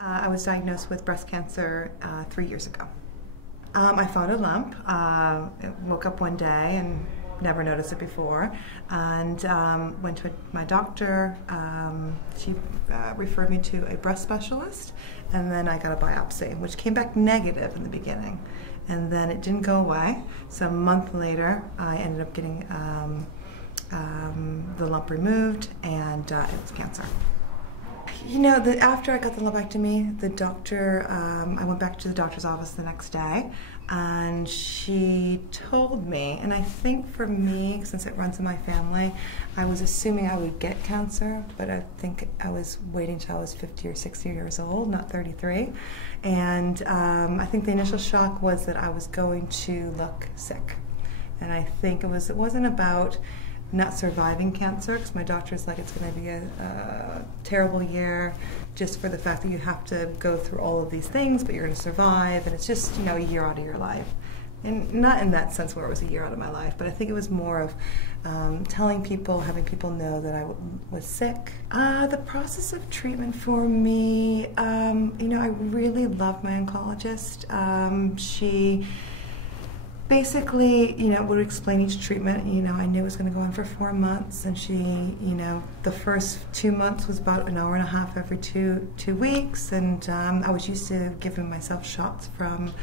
I was diagnosed with breast cancer 3 years ago. I found a lump, woke up one day and never noticed it before, and went to my doctor. She referred me to a breast specialist, and then I got a biopsy, which came back negative in the beginning. And then it didn't go away, so a month later I ended up getting the lump removed, and it was cancer. You know, after I got the lumpectomy, the doctor, I went back to the doctor's office the next day, and she told me, and I think for me, since it runs in my family, I was assuming I would get cancer, but I think I was waiting till I was 50 or 60 years old, not 33. And I think the initial shock was that I was going to look sick. And I think it wasn't about not surviving cancer, because my doctor's like, it's going to be a terrible year just for the fact that you have to go through all of these things, but you're going to survive, and it's just, you know, a year out of your life. And not in that sense where it was a year out of my life, but I think it was more of telling people, having people know that I was sick. The process of treatment for me, you know, I really loved my oncologist. She basically, you know, would explain each treatment. You know, I knew it was going to go on for 4 months, and she, you know, the first 2 months was about an hour and a half every two weeks, and I was used to giving myself shots from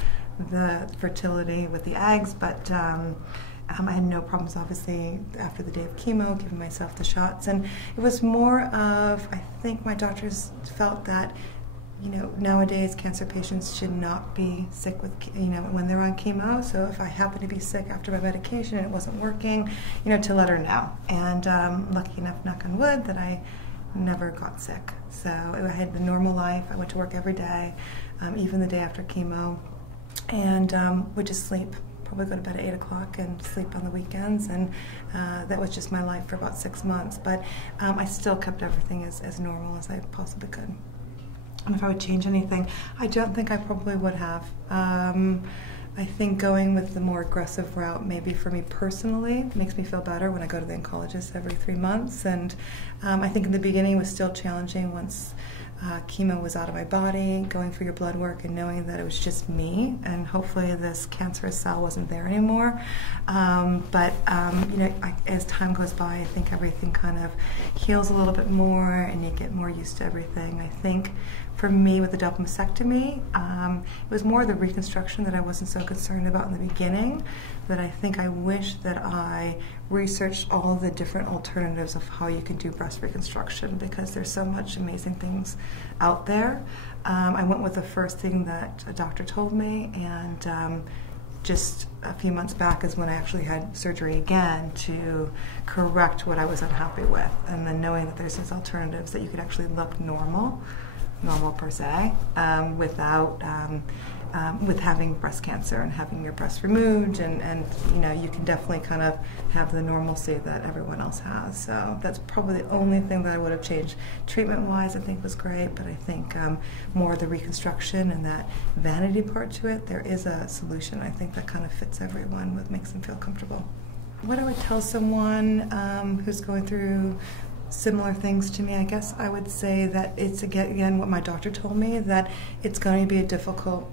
the fertility with the eggs, but I had no problems, obviously, after the day of chemo, giving myself the shots. And it was more of, I think my doctors felt that, you know, nowadays cancer patients should not be sick with, you know, when they're on chemo. So if I happen to be sick after my medication and it wasn't working, you know, to let her know. And lucky enough, knock on wood, that I never got sick. So I had the normal life. I went to work every day, even the day after chemo, and would just sleep. Probably go to bed at 8 o'clock and sleep on the weekends, and that was just my life for about 6 months. But I still kept everything as normal as I possibly could. And if I would change anything, I don't think I probably would have. I think going with the more aggressive route, maybe for me personally, makes me feel better when I go to the oncologist every 3 months. And I think in the beginning it was still challenging once chemo was out of my body, going for your blood work and knowing that it was just me, and hopefully this cancerous cell wasn't there anymore. But you know, as time goes by, I think everything kind of heals a little bit more, and you get more used to everything. I think for me with the double mastectomy, it was more the reconstruction that I wasn't so concerned about in the beginning, that I think I wish that I researched all the different alternatives of how you can do breast reconstruction, because there's so much amazing things out there. I went with the first thing that a doctor told me, and just a few months back is when I actually had surgery again to correct what I was unhappy with, and then knowing that there's these alternatives that you could actually look normal per se, without with having breast cancer and having your breast removed, and you know, you can definitely kind of have the normalcy that everyone else has. So that's probably the only thing that I would have changed. Treatment-wise, I think was great, but I think more the reconstruction and that vanity part to it, there is a solution, I think, that kind of fits everyone, what makes them feel comfortable. What I would tell someone who's going through similar things to me, I guess I would say that it's again what my doctor told me, that it's going to be a difficult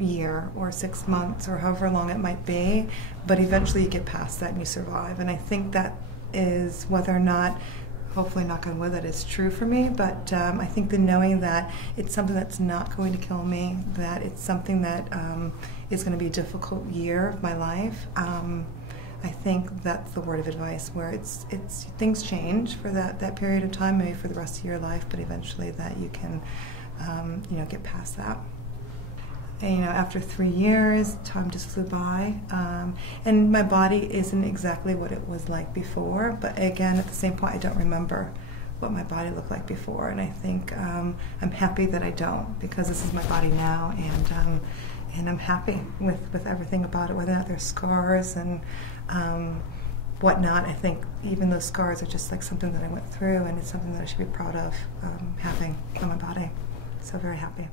year or 6 months or however long it might be, but eventually you get past that and you survive. And I think that is, whether or not, hopefully knock on wood, that is true for me, but I think the knowing that it's something that's not going to kill me, that it's something that is going to be a difficult year of my life, I think that's the word of advice, where it's things change for that period of time, maybe for the rest of your life, but eventually that you can you know, get past that. And, you know, after 3 years, time just flew by, and my body isn't exactly what it was like before, but again, at the same point, I don't remember what my body looked like before, and I think I'm happy that I don't, because this is my body now, and I'm happy with everything about it, whether or not there's scars and whatnot. I think even those scars are just like something that I went through, and it's something that I should be proud of having on my body. So very happy.